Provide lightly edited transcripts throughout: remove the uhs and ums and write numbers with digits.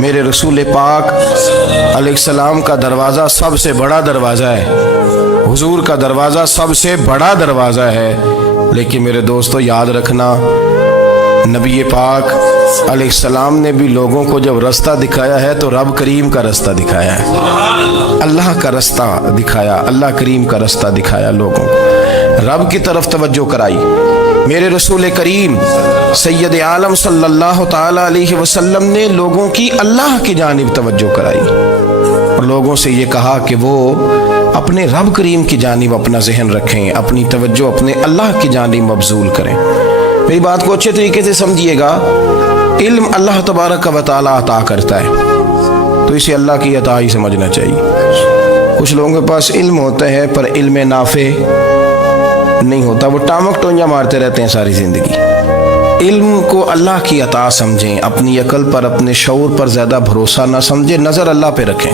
میرے رسول پاک علیہ السلام کا دروازہ سب سے بڑا دروازہ ہے، حضور کا دروازہ سب سے بڑا دروازہ ہے، لیکن میرے دوستو یاد رکھنا، نبی پاک علیہ السلام نے بھی لوگوں کو جب رستہ دکھایا ہے تو رب کریم کا رستہ دکھایا ہے، اللہ کا رستہ دکھایا، اللہ کریم کا رستہ دکھایا، لوگوں کو رب کی طرف توجہ کرائی۔ میرے رسول کریم سید عالم صلی اللہ تعالی علیہ وسلم نے لوگوں کی اللہ کی جانب توجہ کرائی اور لوگوں سے یہ کہا کہ وہ اپنے رب کریم کی جانب اپنا ذہن رکھیں، اپنی توجہ اپنے اللہ کی جانب مبذول کریں۔ میری بات کو اچھے طریقے سے سمجھیے گا، علم اللہ تبارک و تعالی عطا کرتا ہے تو اسے اللہ کی عطا ہی سمجھنا چاہیے۔ کچھ لوگوں کے پاس علم ہوتا ہے پر علم نافع نہیں ہوتا، وہ ٹامک ٹونجا مارتے رہتے ہیں ساری زندگی۔ علم کو اللہ کی عطا سمجھیں، اپنی عقل پر اپنے شعور پر زیادہ بھروسہ نہ سمجھیں، نظر اللہ پہ رکھیں۔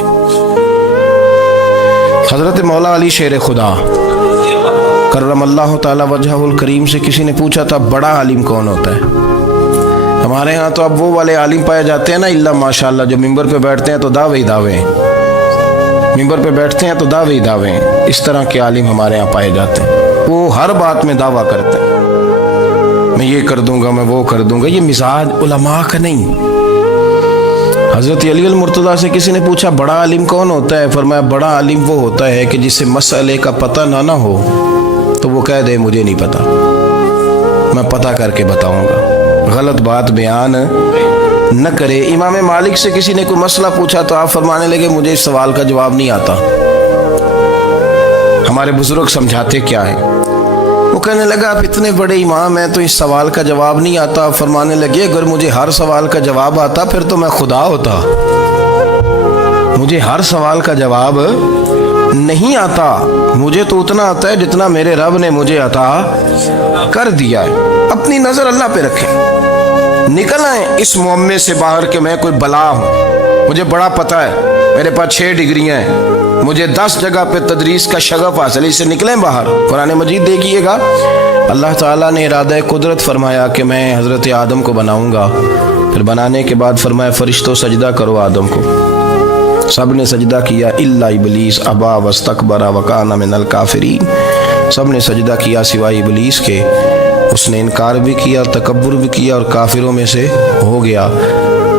حضرت مولا علی شیر خدا کرم اللہ تعالی وجہہ الکریم سے کسی نے پوچھا تھا بڑا عالم کون ہوتا ہے؟ ہمارے ہاں تو اب وہ والے عالم پائے جاتے ہیں نا، اللہ ماشاءاللہ، جو ممبر پہ بیٹھتے ہیں تو دعوے ہی دعوے ہیں، ممبر پہ بیٹھتے ہیں تو دعوے ہی دعوے ہیں، اس طرح کے عالم ہمارے ہاں پائے جاتے ہیں۔ وہ ہر بات میں دعویٰ کرتے ہیں، میں یہ کر دوں گا، میں وہ کر دوں گا۔ یہ مزاج علماء کا نہیں۔ حضرت علی المرتضیٰ سے کسی نے پوچھا بڑا عالم کون ہوتا ہے؟ فرمایا بڑا عالم وہ ہوتا ہے کہ جسے مسئلے کا پتہ نہ ہو تو وہ کہہ دے مجھے نہیں پتا، میں پتہ کر کے بتاؤں گا، غلط بات بیان نہ کرے۔ امام مالک سے کسی نے کوئی مسئلہ پوچھا تو آپ فرمانے لگے مجھے اس سوال کا جواب نہیں آتا۔ ہمارے بزرگ سمجھاتے کیا ہے؟ وہ کہنے لگا آپ اتنے بڑے امام ہیں تو اس سوال کا جواب نہیں آتا۔ فرمانے لگے اگر مجھے ہر سوال کا جواب آتا پھر تو میں خدا ہوتا، مجھے ہر سوال کا جواب نہیں آتا، مجھے تو اتنا آتا ہے جتنا میرے رب نے مجھے عطا کر دیا ہے۔ اپنی نظر اللہ پہ رکھیں، نکل آئیں اس معمے سے باہر کہ میں کوئی بلا ہوں، مجھے بڑا پتہ ہے، میرے پاس 6 ڈگریاں ہیں، مجھے 10 جگہ پہ تدریس کا شغف حاصل ہے، اس سے نکلیں باہر۔ قرآن مجید دیکھیے گا، اللہ تعالیٰ نے ارادہ قدرت فرمایا کہ میں حضرت آدم کو بناؤں گا، پھر بنانے کے بعد فرمایا فرشتوں سجدہ کرو آدم کو، سب نے سجدہ کیا الا ابلیس ابا واستکبر وکان من الکافرین، سب نے سجدہ کیا سوائے ابلیس کے، اس نے انکار بھی کیا، تکبر بھی کیا اور کافروں میں سے ہو گیا۔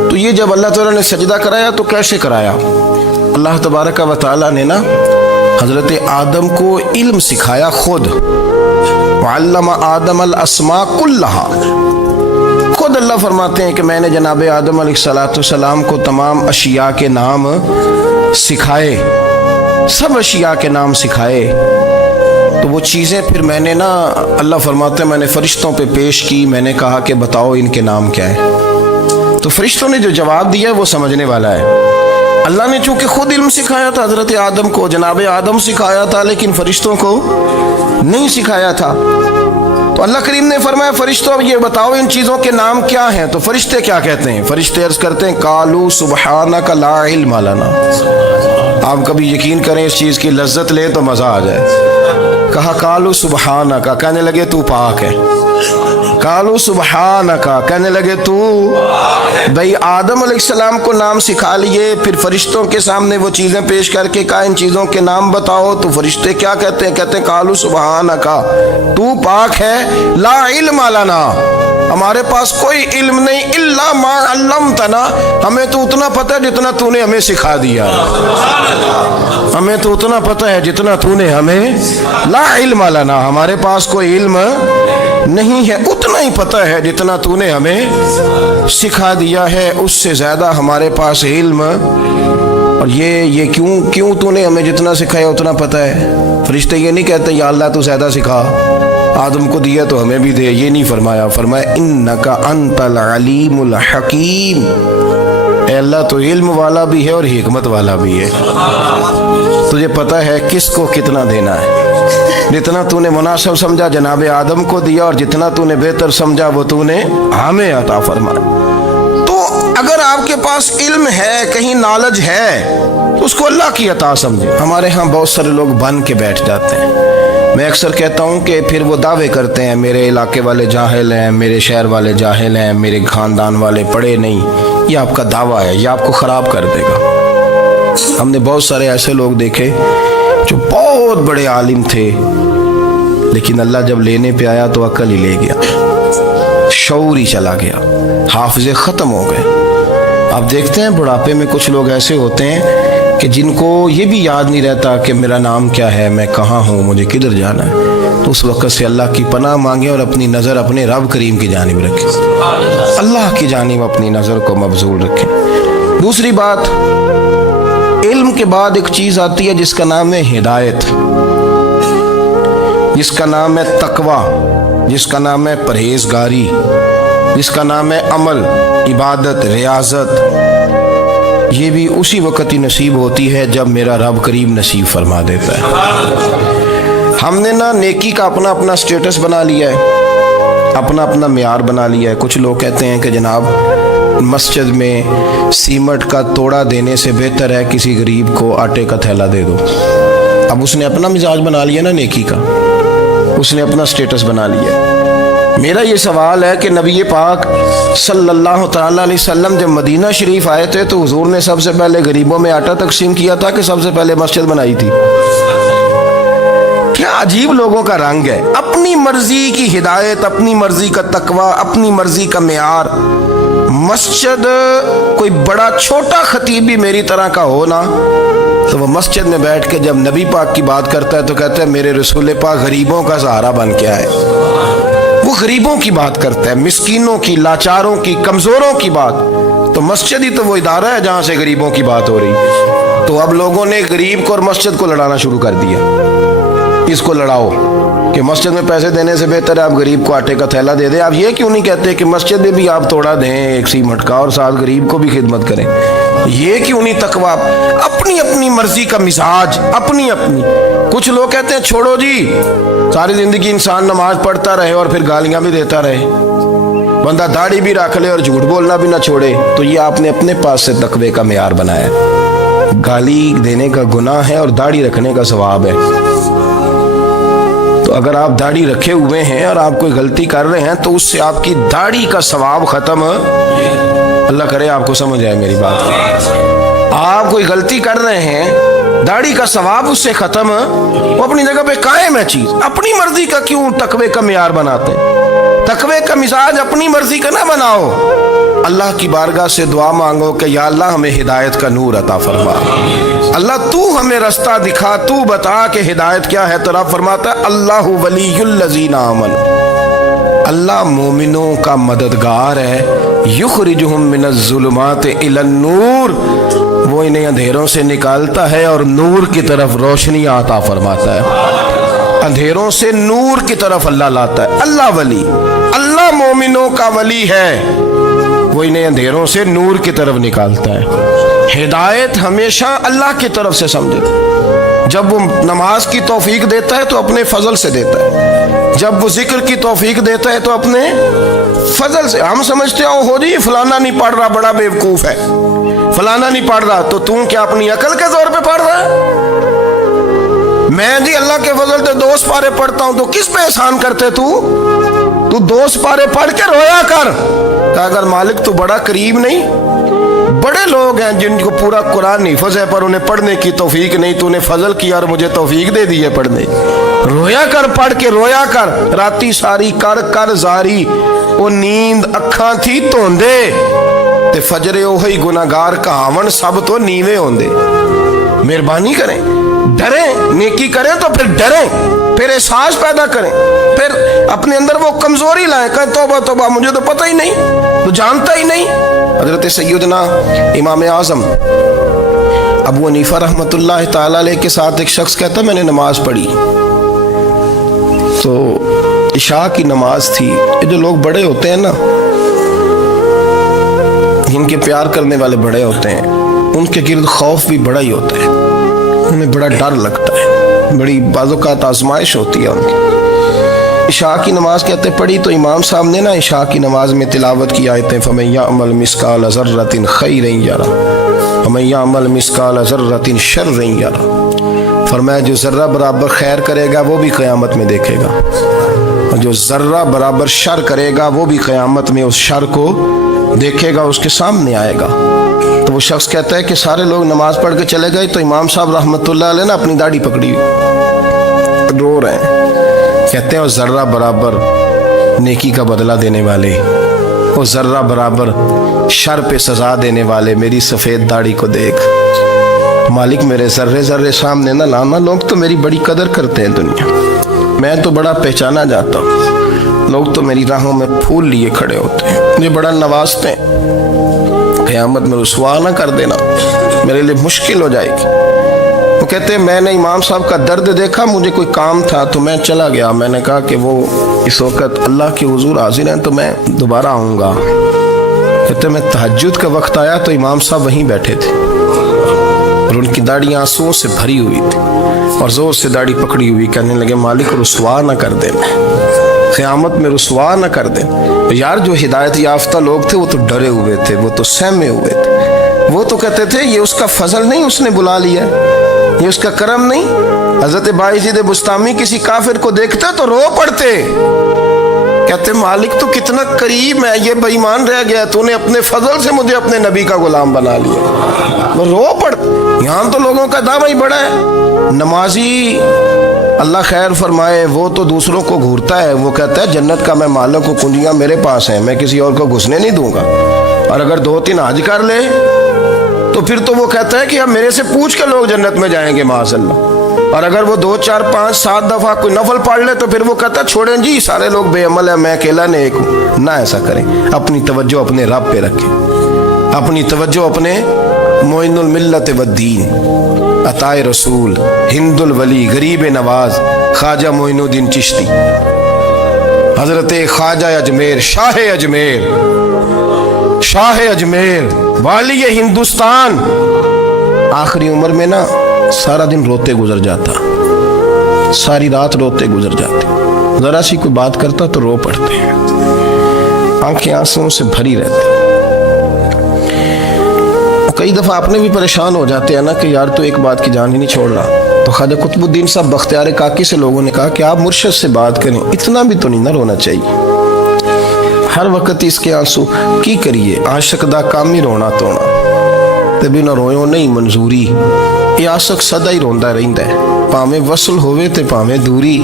تو یہ جب اللہ تعالیٰ نے سجدہ کرایا تو کیسے کرایا؟ اللہ تبارک و تعالیٰ نے نا حضرت آدم کو علم سکھایا خود، وعلم آدم الاسماء کلہا، خود اللہ فرماتے ہیں کہ میں نے جناب آدم علیہ السلام کو تمام اشیاء کے نام سکھائے، سب اشیاء کے نام سکھائے۔ تو وہ چیزیں پھر میں نے نا، اللہ فرماتے ہیں میں نے فرشتوں پہ پیش کی، میں نے کہا کہ بتاؤ ان کے نام کیا ہے، تو فرشتوں نے جو جواب دیا وہ سمجھنے والا ہے۔ اللہ نے چونکہ خود علم سکھایا تھا حضرت آدم کو، جناب آدم سکھایا تھا، لیکن فرشتوں کو نہیں سکھایا تھا۔ تو اللہ کریم نے فرمایا فرشتوں اب یہ بتاؤ ان چیزوں کے نام کیا ہیں؟ تو فرشتے کیا کہتے ہیں؟ فرشتے عرض کرتے ہیں قالوا سبحانک لا علم لنا۔ آپ کبھی یقین کریں اس چیز کی لذت لیں تو مزہ آ جائے۔ کہا قالوا سبحانک، کہنے لگے تو پاک ہے، قالوا سبحانک، کہنے لگے تو بھائی آدم علیہ السلام کو نام سکھا لیے، پھر فرشتوں کے سامنے وہ چیزیں پیش کر کے کہا ان چیزوں کے نام بتاؤ، تو فرشتے کیا کہتے ہیں؟ کہتے ہیں قالوا سبحانک، تو پاک ہے، لا علم لنا، ہمارے پاس کوئی علم نہیں، الا ما علمتنا، ہمیں تو اتنا پتہ ہے جتنا تو نے ہمیں سکھا دیا، ہمیں تو اتنا پتہ ہے جتنا تو نے ہمیں، لا علم لنا، ہمارے پاس کوئی علم نہیں ہے، اتنا ہی پتہ ہے جتنا تو نے ہمیں سکھا دیا ہے، اس سے زیادہ ہمارے پاس علم۔ اور یہ کیوں تو نے ہمیں جتنا سکھایا اتنا پتہ ہے؟ فرشتے یہ نہیں کہتے یا اللہ تو زیادہ سکھا، آدم کو دیا تو ہمیں بھی دے، یہ نہیں فرمایا، فرمایا انک انت العلیم الحکیم، اے اللہ تو علم والا بھی ہے اور حکمت والا بھی ہے، تجھے پتہ ہے کس کو کتنا دینا ہے، جتنا تو نے مناسب سمجھا جناب آدم کو دیا، اور جتنا تو نے بہتر سمجھا وہ تو نے ہمیں عطا فرمایا۔ تو اگر آپ کے پاس علم ہے، کہیں نالج ہے، اس کو اللہ کی عطا سمجھے۔ ہمارے ہاں بہت سارے لوگ بن کے بیٹھ جاتے ہیں، میں اکثر کہتا ہوں کہ پھر وہ دعوے کرتے ہیں میرے علاقے والے جاہل ہیں، میرے شہر والے جاہل ہیں، میرے خاندان والے پڑھے نہیں، یہ آپ کا دعویٰ ہے، یہ آپ کو خراب کر دے گا۔ ہم نے بہت سارے ایسے لوگ دیکھے جو بہت بڑے عالم تھے، لیکن اللہ جب لینے پہ آیا تو عقل ہی لے گیا، شعور ہی چلا گیا، حافظے ختم ہو گئے۔ آپ دیکھتے ہیں بڑھاپے میں کچھ لوگ ایسے ہوتے ہیں کہ جن کو یہ بھی یاد نہیں رہتا کہ میرا نام کیا ہے، میں کہاں ہوں، مجھے کدھر جانا ہے۔ تو اس وقت سے اللہ کی پناہ مانگیں اور اپنی نظر اپنے رب کریم کی جانب رکھیں، اللہ کی جانب اپنی نظر کو مبذول رکھیں۔ دوسری بات، علم کے بعد ایک چیز آتی ہے جس کا نام ہے ہدایت، جس کا نام ہے تقویٰ، جس کا نام ہے پرہیزگاری، جس کا نام ہے عمل، عبادت، ریاضت۔ یہ بھی اسی وقت ہی نصیب ہوتی ہے جب میرا رب کریم نصیب فرما دیتا ہے۔ ہم نے نا نیکی کا اپنا اپنا سٹیٹس بنا لیا ہے، اپنا اپنا معیار بنا لیا ہے۔ کچھ لوگ کہتے ہیں کہ جناب مسجد میں سیمنٹ کا توڑا دینے سے بہتر ہے کسی غریب کو آٹے کا تھیلا دے دو۔ اب اس نے اپنا مزاج بنا لیا نا نیکی کا، اس نے اپنا سٹیٹس بنا لیا ہے۔ میرا یہ سوال ہے کہ نبی پاک صلی اللہ تعالیٰ علیہ وسلم جب مدینہ شریف آئے تھے تو حضور نے سب سے پہلے غریبوں میں آٹا تقسیم کیا تھا کہ سب سے پہلے مسجد بنائی تھی؟ کیا عجیب لوگوں کا رنگ ہے، اپنی مرضی کی ہدایت، اپنی مرضی کا تقویٰ، اپنی مرضی کا معیار۔ مسجد کوئی بڑا چھوٹا خطیب بھی میری طرح کا ہو نا تو وہ مسجد میں بیٹھ کے جب نبی پاک کی بات کرتا ہے تو کہتا ہے میرے رسول پاک غریبوں کا سہارا بن کے آئے۔ وہ غریبوں کی بات کرتا ہے، مسکینوں کی، لاچاروں کی، کمزوروں کی بات۔ تو مسجد ہی تو وہ ادارہ ہے جہاں سے غریبوں کی بات ہو رہی۔ تو اب لوگوں نے غریب کو اور مسجد کو لڑانا شروع کر دیا، اس کو لڑاؤ کہ مسجد میں پیسے دینے سے بہتر ہے آپ غریب کو آٹے کا تھیلا دے دیں۔ آپ یہ کیوں نہیں کہتے کہ مسجد میں بھی آپ توڑا دیں ایک سیمنٹ کا اور ساتھ غریب کو بھی خدمت کریں؟ یہ کیوں نہیں تقویٰ؟ اپنی اپنی مرضی کا مزاج، اپنی اپنی۔ کچھ لوگ کہتے ہیں چھوڑو جی، ساری زندگی انسان نماز پڑھتا رہے اور پھر گالیاں بھی دیتا رہے، بندہ داڑھی بھی رکھ لے اور جھوٹ بولنا بھی نہ چھوڑے۔ تو یہ آپ نے اپنے پاس سے تقوی کا معیار بنایا۔ گالی دینے کا گناہ ہے اور داڑھی رکھنے کا ثواب ہے۔ تو اگر آپ داڑھی رکھے ہوئے ہیں اور آپ کوئی غلطی کر رہے ہیں تو اس سے آپ کی داڑھی کا ثواب ختم، اللہ کرے آپ کو سمجھ آئے میری بات۔ آپ کوئی غلطی کر رہے ہیں، داڑھی کا ثواب اس سے ختم، وہ اپنی جگہ پہ قائم ہے چیز۔ اپنی مرضی کا کیوں تقوی کا معیار بناتے ہیں؟ تقوی کا مزاج اپنی مرضی کا نہ بناؤ۔ اللہ کی بارگاہ سے دعا مانگو کہ یا اللہ ہمیں ہدایت کا نور عطا فرما، اللہ تو ہمیں رستہ دکھا، تو بتا کہ ہدایت کیا ہے۔ تو رب فرماتا ہے اللہ ولی الذین آمنوا، اللہ مومنوں کا مددگار ہے، یخرجہم من الظلمات الی النور، وہ انہیں اندھیروں سے نکالتا ہے اور نور کی طرف روشنی عطا فرماتا ہے۔ اندھیروں سے نور کی طرف اللہ لاتا ہے۔ اللہ ولی، اللہ مومنوں کا ولی ہے، وہ انہیں اندھیروں سے نور کی طرف نکالتا ہے۔ ہدایت ہمیشہ اللہ کی طرف سے سمجھے۔ جب وہ نماز کی توفیق دیتا ہے تو اپنے فضل سے دیتا ہے، جب وہ ذکر کی توفیق دیتا ہے تو اپنے فضل سے۔ ہم سمجھتے ہو جی فلانا نہیں پڑھ رہا بڑا بیوقوف ہے، فلانا نہیں پڑھ رہا، تو تم کیا اپنی عقل کے زور پہ پڑھ رہا ہے؟ میں جی اللہ کے فضل سے 2 سپارے پڑھتا ہوں، تو کس پہ احسان کرتے تو 2 سپارے پڑھ کے رویا کر کہ اگر مالک تو بڑا قریب نہیں۔ بڑے لوگ ہیں جن کو پورا قرآن حفظ ہے پر انہیں پڑھنے کی توفیق نہیں، تو انہیں فضل کیا اور مجھے توفیق دے دی ہے پڑھنے۔ رویا کر، پڑھ کے رویا کر، راتی ساری کر کر زاری، وہ نیند اکھاں تھی توندے تے فجرے اوہی گناہگار کہاون سب تو نیوے ہوندے۔ مہربانی کریں، ڈریں، نیکی کریں تو پھر ڈریں، پھر احساس پیدا کریں، پھر اپنے اندر وہ کمزوری لائیں کہ توبہ توبہ مجھے تو پتہ ہی نہیں، تو جانتا ہی نہیں۔ حضرت سیدنا امام اعظم ابو حنیفہ رحمۃ اللہ تعالی علیہ کے ساتھ ایک شخص کہتا میں نے نماز پڑھی، تو عشاء کی نماز تھی۔ یہ جو لوگ بڑے ہوتے ہیں نا، جن کے پیار کرنے والے بڑے ہوتے ہیں، ان کے گرد خوف بھی بڑا ہی ہوتا ہے، انہیں بڑا ڈر لگتا ہے، بڑی بعض اوقات آزمائش ہوتی ہے ان کی۔ عشاء کی نماز کہتے پڑھی تو امام صاحب نے نا عشاء کی نماز میں تلاوت کی آیتیں فَمَن يَعْمَلْ مِثْقَالَ ذَرَّةٍ خَيْرًا يَرَهُ وَمَن يَعْمَلْ مِثْقَالَ ذَرَّةٍ شَرًّا يَرَهُ، فرمایا جو ذرہ برابر خیر کرے گا وہ بھی قیامت میں دیکھے گا، اور جو ذرہ برابر شر کرے گا وہ بھی قیامت میں اس شر کو دیکھے گا اس کے سامنے آئے گا. تو وہ شخص کہتا ہے کہ سارے لوگ نماز پڑھ کے چلے گئے تو امام صاحب رحمۃ اللہ علیہ نے اپنی داڑھی پکڑی ہوئی رو رہے ہیں. کہتے ہیں اور ذرہ برابر نیکی کا بدلہ دینے والے، وہ ذرہ برابر شر پہ سزا دینے والے میری سفید داڑھی کو دیکھ. مالک میرے ذرے ذرے سامنے نہ لانا، لوگ تو میری بڑی قدر کرتے ہیں دنیا، میں تو بڑا پہچانا جاتا ہوں، لوگ تو میری راہوں میں پھول لیے کھڑے ہوتے ہیں، مجھے بڑا نوازتے ہیں. قیامت میں رسوا نہ کر دینا، میرے لیے مشکل ہو جائے گی. وہ کہتے ہیں میں نے امام صاحب کا درد دیکھا، مجھے کوئی کام تھا تو میں چلا گیا. میں نے کہا کہ وہ اس وقت اللہ کے حضور حاضر ہیں تو میں دوبارہ آؤں گا. کہتے ہیں میں تہجد کا وقت آیا تو امام صاحب وہیں بیٹھے تھے اور ان کی داڑھی آنسوؤں سے بھری ہوئی تھی اور زور سے داڑھی پکڑی ہوئی. کہنے لگے مالک رسوا نہ کر دیں، قیامت میں رسوا نہ کر دیں. یار جو ہدایت یافتہ لوگ تھے وہ تو ڈرے ہوئے تھے، وہ تو سہمے ہوئے تھے، وہ تو کہتے تھے یہ اس کا فضل نہیں، اس نے بلا لیا، یہ اس کا کرم نہیں. حضرت باعزید بستامی کسی کافر کو دیکھتے تو رو پڑتے، کہتے مالک تو کتنا قریب ہے، یہ بے ایمان رہ گیا، تو نے اپنے فضل سے مجھے اپنے نبی کا غلام بنا لیا. وہ رو پڑتے. یہاں تو لوگوں کا دعویٰ ہی بڑا ہے. نمازی اللہ خیر فرمائے وہ تو دوسروں کو گھورتا ہے، وہ کہتا ہے جنت کا میں مالک ہوں، کنجیاں میرے پاس ہیں، میں کسی اور کو گھسنے نہیں دوں گا. اور اگر 2-3 حج کر لے تو پھر تو وہ کہتا ہے کہ اب میرے سے پوچھ کے لوگ جنت میں جائیں گے معاذ اللہ. اور اگر وہ 2 4 5 7 دفعہ کوئی نفل پڑھ لے تو پھر وہ کہتا ہے چھوڑیں جی سارے لوگ بے عمل ہیں، میں اکیلا نیک ہوں. نہ ایسا کریں، اپنی توجہ اپنے رب پہ رکھیں، اپنی توجہ اپنے معین الملت والدین، عطا رسول، ہند الولی، غریب نواز، خواجہ معین الدین چشتی، حضرت خواجہ اجمیر، شاہ اجمیر، شاہ اجمیر، والی ہندوستان. آخری عمر میں نا سارا دن روتے گزر جاتا، ساری رات روتے گزر جاتے، ذرا سی کوئی بات کرتا تو رو پڑتے ہیں، آنکھیں آنسوؤں سے بھری رہتی. کئی دفعہ آپ نے بھی پریشان ہو جاتے ہیں نا کہ یار تو ایک بات کی جان ہی نہیں چھوڑ رہا. تو خواجہ قطب الدین صاحب بختیار کاکی سے لوگوں نے کہا کہ آپ مرشد سے بات کریں، اتنا بھی تو نہیں نہ رونا چاہیے، ہر وقت اس کے آنسو کی کریے. عاشق دا کام ہی رونا تونا تے بنا رویوں نہیں منظوری. یہ عاشق سدا ہی روندا رہندا ہے، پاویں وصل ہوئے تے پاویں دوری.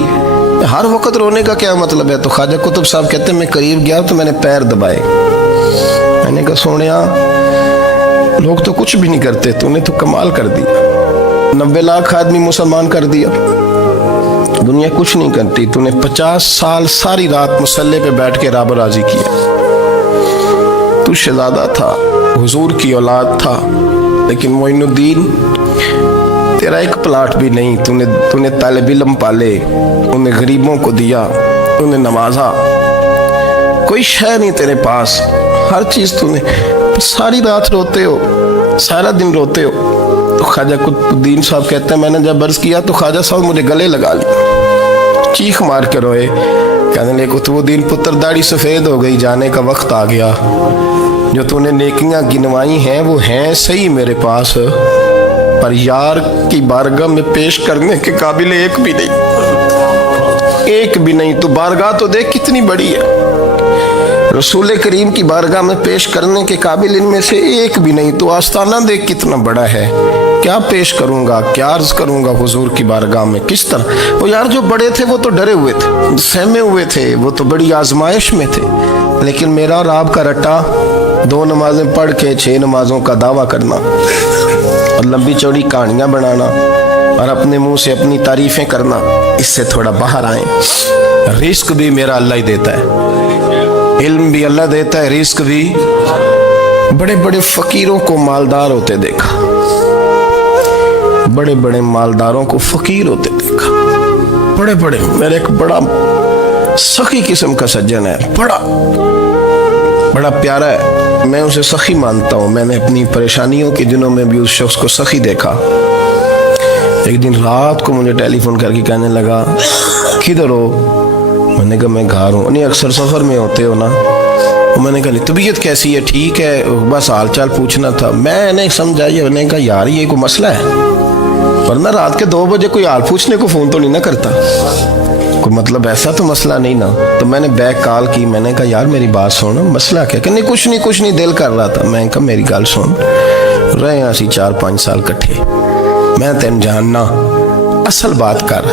ہر وقت رونے کا کیا مطلب ہے؟ تو خواجہ قطب صاحب کہتے ہیں میں قریب گیا تو میں نے پیر دبائے، میں نے کہا سونیا لوگ تو کچھ بھی نہیں کرتے، تو نے تو کمال کر دیا. 90 لاکھ آدمی مسلمان کر دیا، دنیا کچھ نہیں کرتی. تو نے 50 سال ساری رات مسلح پہ بیٹھ کے رب راضی کیا. تو شہزادہ تھا، حضور کی اولاد تھا، لیکن معین الدین تیرا ایک پلاٹ بھی نہیں. تو نے طالب علم پالے، انہیں غریبوں کو دیا، انہیں نوازا، کوئی شے نہیں تیرے پاس، ہر چیز تو نے. ساری رات روتے ہو، سارا دن روتے ہو. تو خواجہ قطب الدین صاحب کہتے ہیں میں نے جب عرض کیا تو خواجہ صاحب مجھے گلے لگا لیا، چیخ مار کے روئے. کہنے لگے قطب الدین پتر داڑھی سفید ہو گئی، جانے کا وقت آ گیا. جو تو نے نیکیاں گنوائی ہیں وہ ہیں صحیح میرے پاس، پر یار کی بارگاہ میں پیش کرنے کے قابل ایک بھی نہیں، ایک بھی نہیں. تو بارگاہ تو دیکھ کتنی بڑی ہے، رسول کریم کی بارگاہ میں پیش کرنے کے قابل ان میں سے ایک بھی نہیں. تو آستانہ دیکھ کتنا بڑا ہے، کیا پیش کروں گا، کیا عرض کروں گا حضور کی بارگاہ میں، کس طرح. وہ یار جو بڑے تھے وہ تو ڈرے ہوئے تھے، سہمے ہوئے تھے، وہ تو بڑی آزمائش میں تھے. لیکن میرا اور آپ کا رٹا 2 نمازیں پڑھ کے 6 نمازوں کا دعویٰ کرنا اور لمبی چوڑی کہانیاں بنانا اور اپنے منہ سے اپنی تعریفیں کرنا، اس سے تھوڑا باہر آئیں. رزق بھی میرا اللہ ہی دیتا ہے، علم بھی اللہ دیتا ہے، رزق بھی. بڑے بڑے فقیروں کو مالدار ہوتے دیکھا، بڑے بڑے مالداروں کو فقیر ہوتے دیکھا. بڑے بڑے، میرے ایک بڑا سخی قسم کا سجن ہے، بڑا پیارا ہے، میں اسے سخی مانتا ہوں. میں نے اپنی پریشانیوں کے دنوں میں بھی اس شخص کو سخی دیکھا. ایک دن رات کو مجھے ٹیلی فون کر کے کہنے لگا کدھر ہو؟ میں نے کہا میں گھر ہوں. نہیں اکثر سفر میں ہوتے ہو نا؟ میں نے کہا طبیعت کیسی ہے؟ ٹھیک ہے، بس حال چال پوچھنا تھا. میں نے سمجھائی، میں نے کہا یار یہ کوئی مسئلہ ہے، ورنہ رات کے 2 بجے کوئی حال پوچھنے کو فون تو نہیں نہ کرتا. کوئی مطلب ایسا تو مسئلہ نہیں نا. تو میں نے بیک کال کی, میں نے کہا یار میری بات سن, مسئلہ کیا؟ کہ نہیں کچھ نہیں دل کر رہا تھا. میں نے کہا میری گل سن, رہے ہیں اسی 4-5 سال کٹھے, میں تین جاننا, اصل بات کر.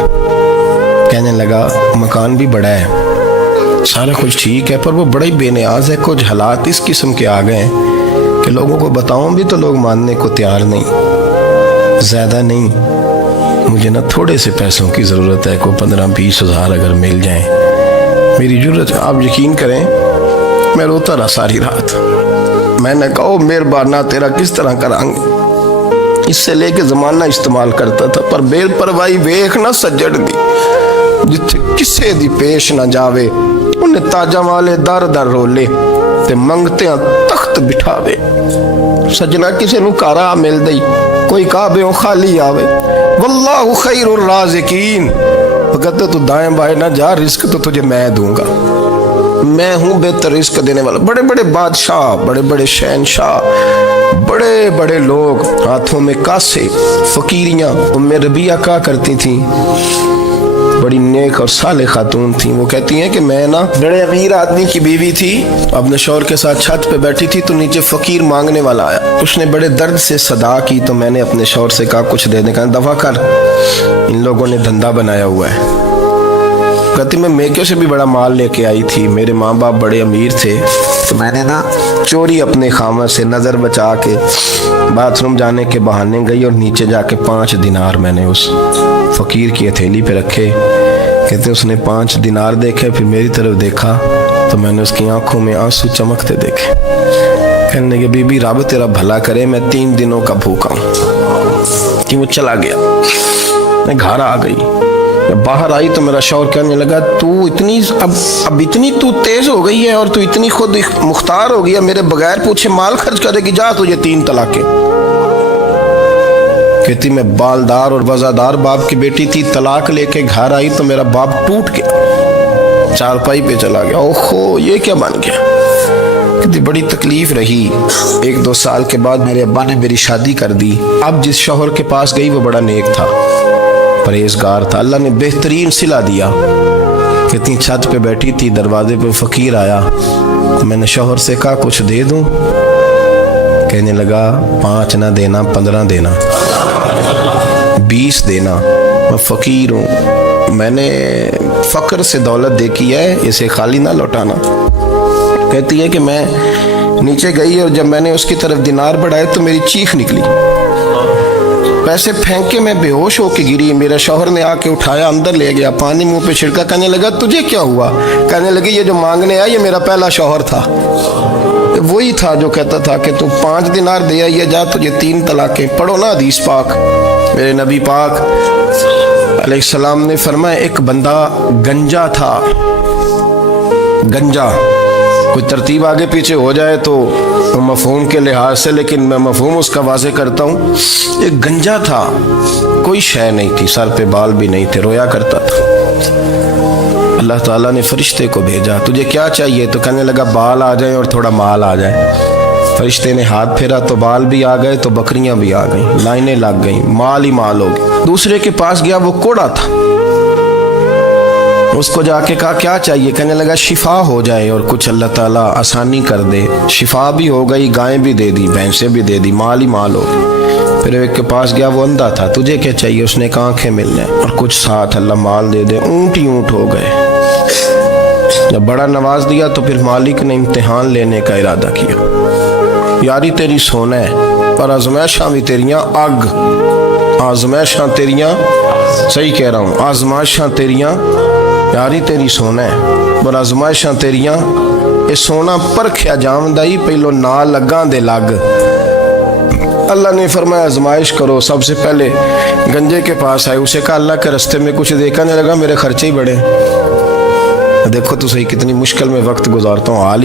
کہنے لگا مکان بھی بڑا ہے, سارا کچھ ٹھیک ہے, پر وہ بڑا ہی بے نیاز ہے. کچھ حالات اس قسم کے آ گئے ہیں کہ لوگوں کو بتاؤں بھی تو لوگ ماننے کو تیار نہیں. زیادہ نہیں, مجھے نا تھوڑے سے پیسوں کی ضرورت ہے, کوئی 15-20 ہزار اگر مل جائیں, میری ضرورت. آپ یقین کریں میں روتا رہا ساری رات. میں نے کہا مہربانہ تیرا کس طرح کریں گے, اس سے لے کے زمانہ استعمال کرتا تھا, پر بے پرواہی ویکھ نہ سجڑ دی, جتھے کسے دی پیش نہ جاوے انہیں تاجاں والے در در رولے تے منگتیاں تخت بٹھاوے. سجنا کسے نو کارا مل دئی, کوئی کعبے خالی آوے. واللہ خیر الرازقین, کہتے تو دائیں بائیں نہ جا, رزق تو تجھے میں دوں گا, میں ہوں بہتر رزق دینے والا. بڑے بڑے بادشاہ, بڑے بڑے شہنشاہ, بڑے بڑے لوگ, ہاتھوں میں کاسے, فقیریاں. ام ربیہ کہا کرتی تھیں, بڑی نیک اور صالح خاتون تھیں. وہ کہتی ہیں کہ میں نا بڑے امیر آدمی کی بیوی تھی, اپنے شوہر کے ساتھ چھت پہ بیٹھی تھی, تو نیچے فقیر مانگنے والا آیا. اس نے بڑے درد سے صدا کی, تو میں نے اپنے شوہر سے کہا کچھ دے دیں. کہا دفع کر, ان لوگوں نے دھندا بنایا ہوا ہے. کہتی میں میکے سے بھی بڑا مال لے کے آئی تھی, میرے ماں باپ بڑے امیر تھے, تو میں نے نا چوری اپنے خامہ سے نظر بچا کے باتھ روم جانے کے بہانے گئی, اور نیچے جا کے 5 دینار میں نے اس فقیر کی ہتھیلی پہ رکھے. کہتے اس نے 5 دینار دیکھے, پھر میری طرف دیکھا, تو میں نے اس کی آنکھوں میں آنسو چمکتے دیکھے. کہنے لگے بی بی رب تیرا بھلا کرے, میں 3 دنوں کا بھوکا ہوں. کہ وہ چلا گیا. میں گھر آ گئی, باہر آئی تو میرا شوہر کہنے لگا تو اتنی اب اتنی تو تیز ہو گئی ہے, اور تو اتنی خود مختار ہو گئی ہے, میرے بغیر پوچھے مال خرچ کرے گی, جا تجھے 3 طلاقیں. کہتی میں بالدار اور وزادار باپ کی بیٹی تھی, طلاق لے کے گھر آئی تو میرا باپ ٹوٹ گیا, چارپائی پہ چلا گیا. اوہو یہ کیا بن گیا. کہتی بڑی تکلیف رہی. 1-2 سال کے بعد میرے ابا نے میری شادی کر دی. اب جس شوہر کے پاس گئی وہ بڑا نیک تھا, پرہیزگار تھا, اللہ نے بہترین صلہ دیا. کہتی چھت پہ بیٹھی تھی, دروازے پہ فقیر آیا, میں نے شوہر سے کہا کچھ دے دوں. کہنے لگا 5 نہ دینا, 15 دینا, 20 دینا, میں فقیر ہوں, میں نے فقر سے دولت دیکھی ہے, اسے خالی نہ لوٹانا. کہتی ہے کہ میں نیچے گئی, اور جب میں نے اس کی طرف دینار بڑھائے تو میری چیخ نکلی, پیسے پھینک کے میں بے ہوش ہو کے گری. میرا شوہر نے آ کے اٹھایا, اندر لے گیا, پانی منہ پہ چھڑکا. کہنے لگا تجھے کیا ہوا؟ کہنے لگی یہ جو مانگنے آیا یہ میرا پہلا شوہر تھا, وہی تھا جو کہتا تھا کہ تو 5 دینار دے آئیے, جا تجھے 3 طلاقیں. پڑھو نا حدیث پاک. میرے نبی پاک علیہ السلام نے فرمایا ایک بندہ گنجا تھا. گنجا, کوئی ترتیب آگے پیچھے ہو جائے تو مفہوم کے لحاظ سے, لیکن میں مفہوم اس کا واضح کرتا ہوں. ایک گنجا تھا, کوئی شے نہیں تھی, سر پہ بال بھی نہیں تھے, رویا کرتا تھا. اللہ تعالیٰ نے فرشتے کو بھیجا, تجھے کیا چاہیے؟ تو کہنے لگا بال آ جائیں اور تھوڑا مال آ جائے. فرشتے نے ہاتھ پھیرا تو بال بھی آ گئے, تو بکریاں بھی آ گئیں, لائنیں لگ گئیں, مال ہی مال ہو گئے. دوسرے کے پاس گیا, وہ کوڑا تھا, اس کو جا کے کہا کیا چاہیے؟ کہنے لگا شفا ہو جائے اور کچھ اللہ تعالیٰ آسانی کر دے. شفا بھی ہو گئی, گائیں بھی دے دی, بھینسیں بھی دے دی, مال ہی مال ہو گئی. پھر ایک کے پاس گیا, وہ اندھا تھا, تجھے کیا چاہیے؟ اس نے کہا آنکھیں مل جائیں اور کچھ ساتھ اللہ مال دے دے. اونٹ ہی اونٹ ہو گئے. جب بڑا نواز دیا تو پھر مالک نے امتحان لینے کا ارادہ کیا. یاری تیری سونا ہے, پر آزمائشاں بھی تیریاں اگ. آزمائشاں تیریاں, صحیح کہہ رہا ہوں, آزمائشاں تیریاں, یاری تیری سونا ہے پر آزمائشاں تیریاں. یہ سونا پرکھیا جام دائی, پہلو نا لگاں دے لگ. اللہ نے فرمایا آزمائش کرو. سب سے پہلے گنجے کے پاس آئے, اسے کہا اللہ کے رستے میں کچھ دیکھا نہیں لگا, میرے خرچے ہی بڑے. دیکھو تو صحیح کتنی مشکل میں وقت گزارتا ہوں, حال